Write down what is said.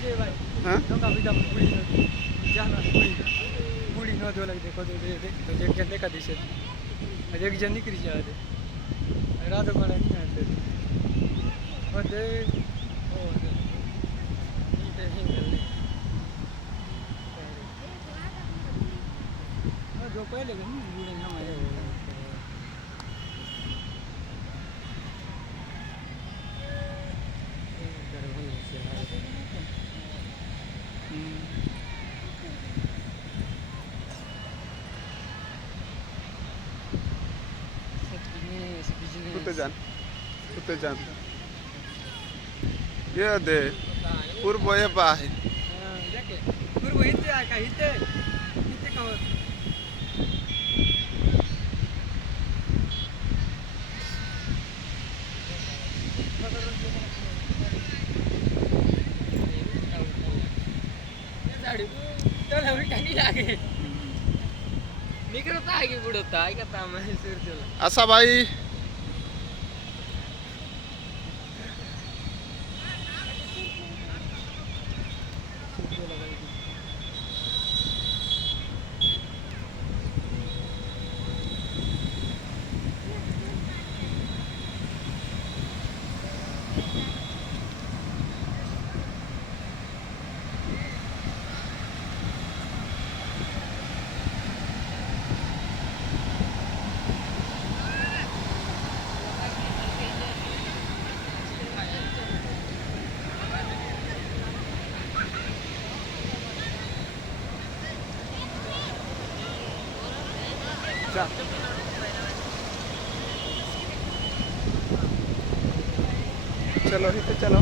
हाँ बुढ़ी न दो लग देखो तो एक जन का दिशे एक जन निकली जाते रात को नहीं आते और दे ओ दे नहीं ते हिंगल जो पहले के नहीं बुढ़े ना आए कुत्ते जान ये दे पूर्व ये पाहे जाके पूर्व हिते आ का हिते हिते का झाड़ी चला उलटा नहीं लागे निकलता है कि बुढ़ता है कहता मैं सिर चला आशा भाई चलो चलो